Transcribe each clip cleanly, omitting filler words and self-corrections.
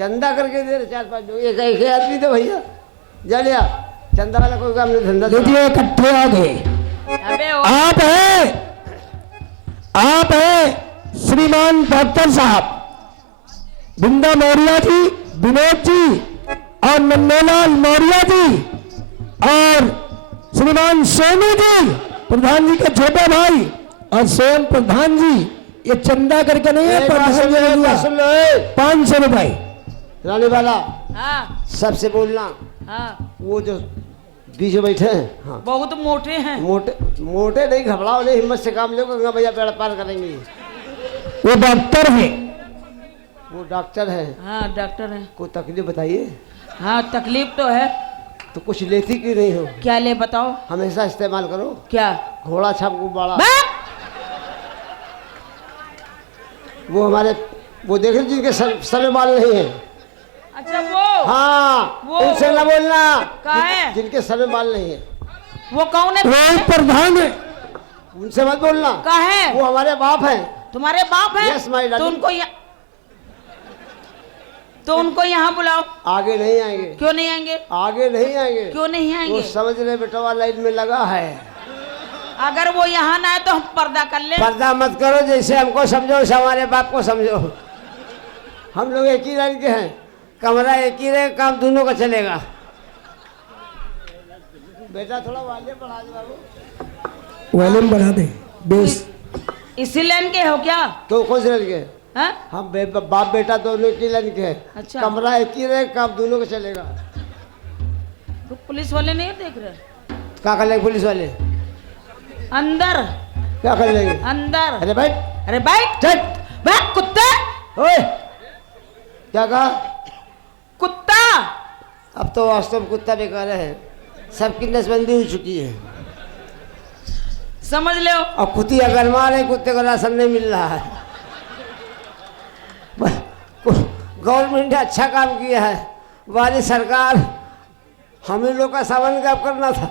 चंदा करके दे रहे 4-5 लोग, एक आदमी तो भैया जा लिया चंदा वाला कोई काम नहीं धंधा। देखिए इकट्ठे आ गए। आप है श्रीमान डॉक्टर साहब बिंदा मौर्य जी, विनोद जी और नन्नेलाल मौर्य जी और श्रीमान सोनू जी प्रधान जी के छोटे भाई और स्वयं प्रधान जी। ये चंदा करके नहीं है, 500 रुपए रानी वाला। हाँ सबसे बोलना। हाँ वो जो बीच में बैठे हैं, हाँ बहुत मोटे हैं। मोटे नहीं, घबराओ नहीं, हिम्मत से काम लो, गंगा भैया पेड़ पार करेंगे। वो डॉक्टर है। वो डॉक्टर है। हाँ डॉक्टर है। कोई तकलीफ बताइए। हाँ तकलीफ तो है। तो कुछ लेती क्यों नहीं हो? क्या ले बताओ। हमेशा इस्तेमाल करो। क्या? घोड़ा छाप गुब्बारा। वो हमारे वो देख रहे जिनके सर में बाल नहीं है। अच्छा वो। हाँ वो उनसे ना बोलना। कहाँ है? जिनके सर में बाल नहीं है। वो कौन है? वो प्रधान है। उनसे मत बोलना। कहाँ है? वो हमारे बाप हैं। तुम्हारे बाप है? Yes, my darling. तो उनको यहाँ बुलाओ। आगे नहीं आएंगे। क्यों नहीं आएंगे? आगे नहीं आएंगे। क्यों नहीं आएंगे? वो समझ रहे बेटा लाइन में लगा है। अगर वो यहाँ ना आए तो हम पर्दा कर ले। पर्दा मत करो, जैसे हमको समझो वैसे हमारे बाप को समझो। हम लोग एक ही लाइन के हैं, कमरा एक ही रहेगा, काम दोनों का चलेगा। बेटा थोड़ा वॉल्यूम बढ़ा दे बाबू। वॉल्यूम बढ़ा दे बेस। इसी लाइन के हो क्या? तो कौन से लाइन के? हाँ? हम बाप बेटा दोनों एक ही लाइन के हैं। अच्छा। कमरा एक ही रहेगा, काम दोनों का चलेगा। तो पुलिस वाले नहीं देख रहे? क्या कर लेंगे पुलिस वाले? अंदर। क्या कर लेंगे? अंदर। अरे भाई, अरे बैठ। बैठ कुत्ता। ओए क्या कहा? कुत्ता। अब तो वास्तव में कुत्ता बेकार है, सबकी नसबंदी हो चुकी है। समझ लो। और कुतिया गरमा रहे, कुत्ते को राशन नहीं मिल रहा है। गवर्नमेंट ने अच्छा काम किया है, वाली सरकार। हम ही लोग का सामान काम करना था,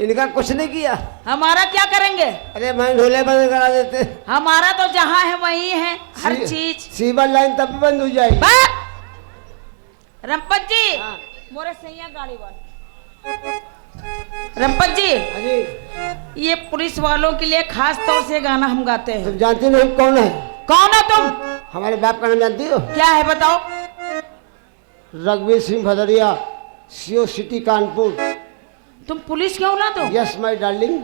इनका कुछ नहीं किया। हमारा क्या करेंगे? अरे मैं ढोले बंद करा देते। हमारा तो जहाँ है वही है, हर चीज। सीवर लाइन तब भी बंद हो जाएगी। रंपत जी। हाँ। मोरे सैया गाड़ी वाले। रंपत जी। अजी ये पुलिस वालों के लिए खास तौर से गाना हम गाते हैं। तुम जानती नहीं कौन है? कौन हो तुम? हमारे बाप का नाम जानती हो? क्या है बताओ। रघुवीर सिंह भदरिया, सीओ सिटी कानपुर। तुम पुलिस क्यों ना तो? Yes my darling.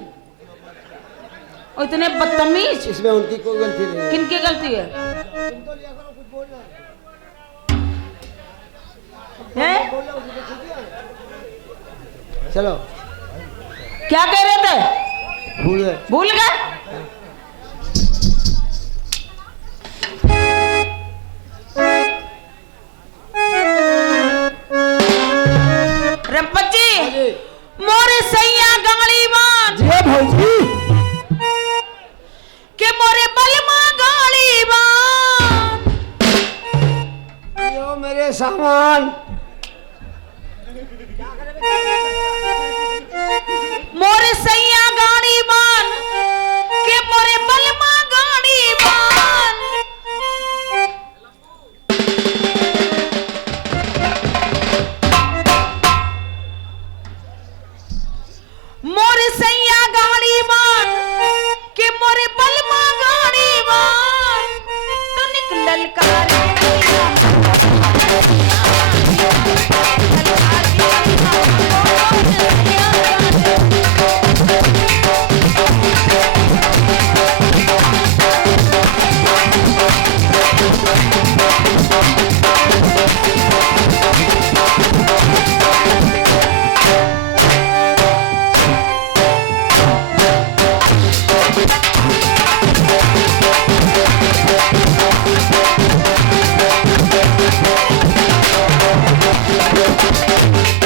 और इतने बदतमीज। इसमें उनकी कोई गलती नहीं है। किनकी गलती है? हैं? चलो क्या कह रहे थे? भूल गए। भूल गए? रंपत जी, मोरे सैया गाड़ी मान के मोरे बलमा गाड़ी मान। यो मेरे सामान। मोरे सैया गाड़ी मान के मोरे बलमा गाड़ी मान। मोरे सैया गाड़ी मान के मोरे बलमा गाड़ी मान। तो निकलल कारी Thank you.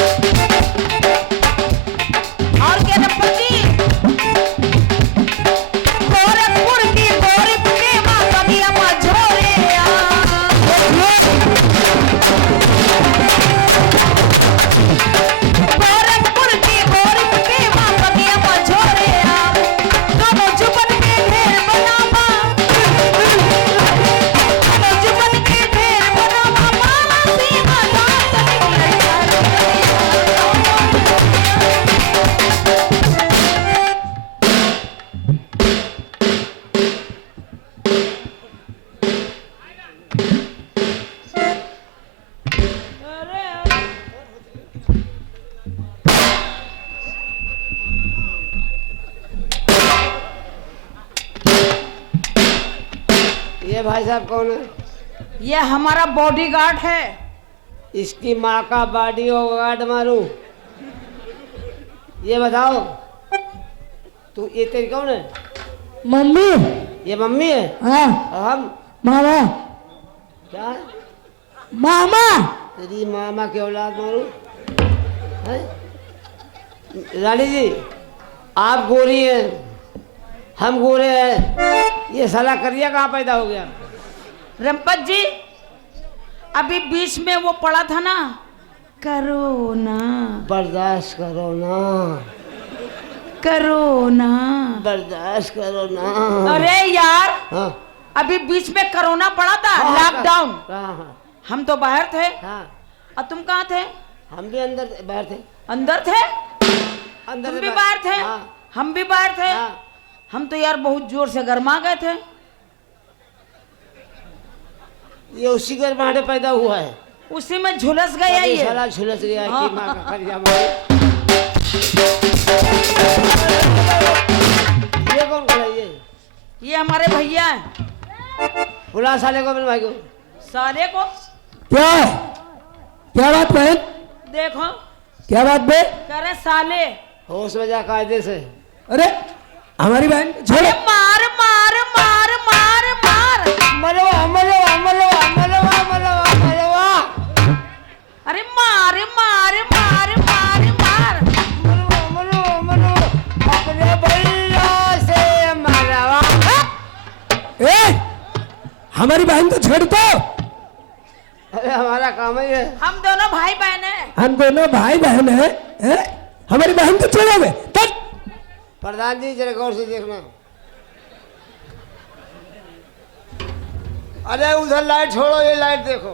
भाई साहब कौन है? ये हमारा बॉडीगार्ड है। इसकी माँ का बॉडी हो गार्ड मारू। ये बताओ, तू ये तेरी कौन है? मम्मी। ये मम्मी है? हाँ। और हम मामा। क्या है? मामा। तेरी मामा की औलाद मारू है? रानी जी, आप गोरी हैं, हम गोरे हैं, ये साला करिया कहाँ पैदा हो गया? रंपत जी, अभी बीच में वो पड़ा था ना, करोना। बर्दाश्त करो ना, करोना। बर्दाश्त करो ना। अरे यार, हाँ अभी बीच में कोरोना पड़ा था, लॉकडाउन। हाँ हम तो बाहर थे, हाँ, और तुम कहाँ थे? हम भी अंदर बाहर थे। अंदर थे? अंदर तुम से भी बाहर थे? हाँ हम भी बाहर थे। हाँ। हम तो यार बहुत जोर से गर्मा गए थे। ये उसी घर बाहर पैदा हुआ है, उसी में झुलस गया तभी ये। साला झुलस गया हाँ। कि माँ का करिया मारू। ये कौन खड़ा है? ये हमारे भैया हैं। बुला साले को, मेरे भाई को। साले को क्या क्या बात बहन? देखो, क्या बात बे? कह रहे साले। होश में जा कायदे से। अरे हमारी बहन छोड़ो। अरे मार मार मार मार मार। मरवा मरवा मरवा मरवा मरवा मरवा अरे मार मार मार मार मार। मरवा मरवा मरवा अपने भैया से मरवा। ए, हमारी बहन को छोड़ दो। अरे हमारा काम ही है। हम दोनों भाई बहन हैं। हम दोनों भाई बहन हैं, हैं? हमारी बहन को छोड़ोगे? तब प्रधान जी जरा गौर से देखना। अरे उधर लाइट छोड़ो, ये लाइट देखो।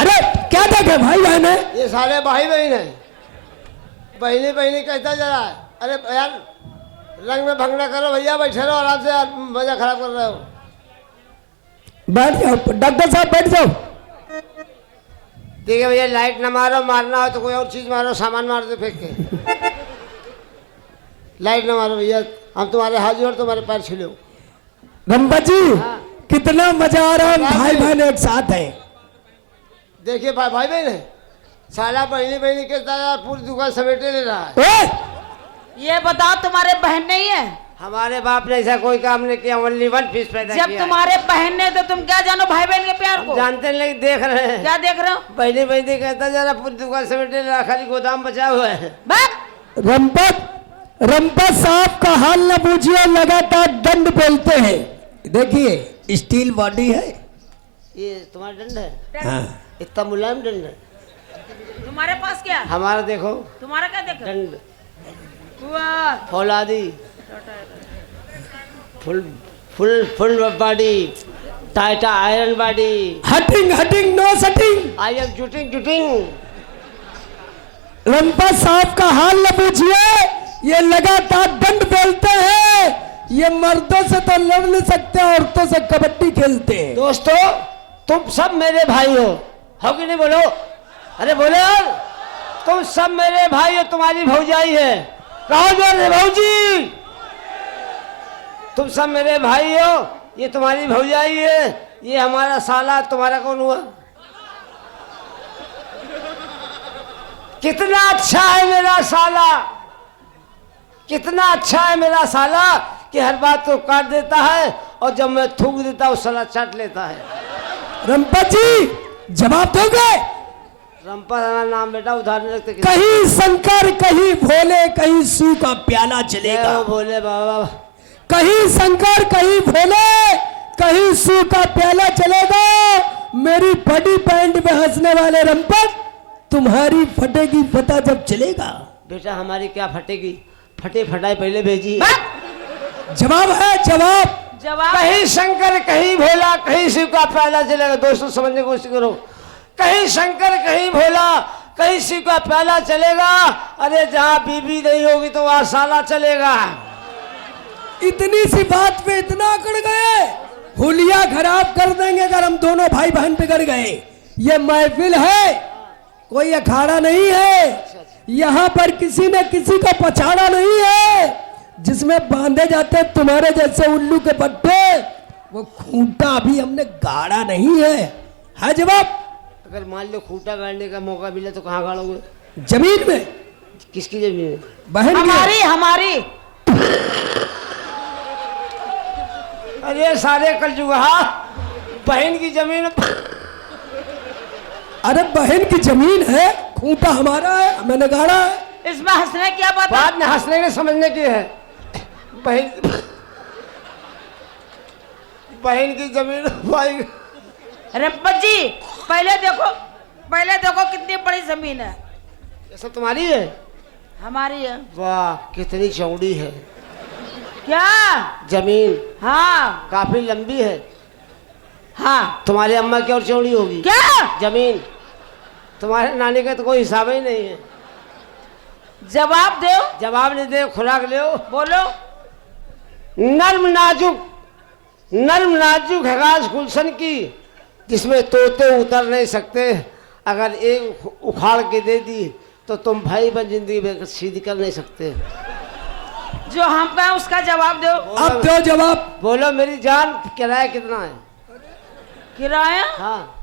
अरे क्या देखे भाई बहन है? ये सारे भाई बहन है। बहनी बहनी कहता जरा। अरे यार रंग में भंगना करो भैया, बैठे रहो आराम से यार, मजा खराब कर रहे हो। बैठ जाओ डॉक्टर साहब, बैठ जाओ। ठीक है भैया, लाइट ना मारो, मारना हो तो कोई और चीज मारो, सामान मार दो फेंक के। लाइट ना मारो भैया, हम तुम्हारे हाथ जोड़ तुम्हारे पैर छू लो। रंपत जी, हाँ। कितना मजा आ रहा है, भाई बहन एक साथ हैं। देखिए भाई भाई बहन है, साला बहनी बहनी के साथ पूरी दुकान समेटे ले रहा है। ए, ये बताओ, तुम्हारे बहन नहीं है? हमारे बाप ने ऐसा कोई काम नहीं किया, ओनली वन पीस पैदा जब किया। तुम्हारे बहन ने, तो तुम क्या जानो भाई बहन के प्यार को? जानते नहीं, देख रहे हैं। क्या देख रहे हो? बहनी बहनी कहता जरा पूरी दुकान समेटे ले रहा, खाली गोदाम बचा हुआ है। बस रंपत साहब का हाल न पूछिए, लगातार दंड बोलते हैं। देखिए स्टील बॉडी है। ये तुम्हारा दंड है? हाँ। इतना मुलायम दंड है। तुम्हारे पास क्या? हमारा देखो तुम्हारा क्या देख? दंड, वाह, फौलादी, फुल फुल फुल बॉडी, टाइटा iron body. Hitting hitting no sitting. I am jutting jutting. Rampat साहब का हाल न पूछिए, ये लगातार दंड बोलते हैं। ये मर्दों से तो लड़ नहीं सकते, औरतों से कबड्डी खेलते हैं। दोस्तों, तुम सब मेरे भाई हो कि नहीं? बोलो, अरे बोलो यार, तुम सब मेरे भाई हो, तुम्हारी भौजाई है। कहो जो रे भौजी, तुम सब मेरे भाई हो, ये तुम्हारी भौजाई है, ये हमारा साला। तुम्हारा कौन हुआ? कितना अच्छा है मेरा साला, कितना अच्छा है मेरा साला कि हर बात को काट देता है, और जब मैं थूक देता हूँ साला चाट लेता है। रंपत जी जवाब दोगे? रंपा हमारा नाम बेटा, उधार नहीं रखते। कहीं शंकर कहीं भोले, कहीं शिव का प्याला जय चलेगा। हो भोले बाबा। कहीं शंकर कहीं भोले, कहीं शिव का प्याला चलेगा। मेरी बड़ी पैंट में हंसने वाले रंपत, तुम्हारी फटेगी पता जब चलेगा। बेटा हमारी क्या फटेगी, फटे फटाए पहले भेजी। जवाब है, जवाब। जवाब कहीं शंकर कहीं भोला, कहीं शिव का प्याला चलेगा। दोस्तों समझने की कोशिश करो, कहीं शंकर कहीं भोला, कहीं शिव का प्याला चलेगा। अरे जहाँ बीबी नहीं होगी तो वहाँ साला चलेगा। इतनी सी बात पे इतना अकड़ गए, हुलिया खराब कर देंगे अगर हम दोनों भाई बहन बिगड़ गए। ये महफिल है, कोई अखाड़ा नहीं है। यहाँ पर किसी न किसी का पछाड़ा नहीं है, जिसमें बांधे जाते तुम्हारे जैसे उल्लू के पट्टे वो खूंटा अभी हमने गाड़ा नहीं है जवाब। अगर मान लो खूंटा गाड़ने का मौका मिले तो कहाँ गाड़ोगे? जमीन में। किसकी जमीन है? बहन की है। हमारी हमारी। अरे सारे कलजुगा, बहन की जमीन। अरे बहन की जमीन है, खूंटा हमारा है, मैंने गाड़ा है। इसमें हंसने क्या बात है? बात में हंसने के समझने की है। बहन बहन की जमीन भाई। रंपत जी पहले देखो कितनी बड़ी जमीन है। ये सब तुम्हारी है? हमारी है। वाह कितनी चौड़ी है क्या? जमीन, हाँ काफी लंबी है। हाँ। तुम्हारी अम्मा की और चौड़ी होगी क्या? जमीन। तुम्हारे नानी का तो कोई हिसाब ही नहीं है। जवाब दो। जवाब नहीं दे, खुराक ले। बोलो। नर्म नाजुक है घास गुलशन की, जिसमें तोते उतर नहीं सकते। अगर एक उखाड़ के दे दी तो तुम भाई बन जिंदगी में सीधी कर नहीं सकते। जो हम कहें उसका जवाब दो। अब दो जवाब। बोलो मेरी जान, किराया कितना है? किराया? हाँ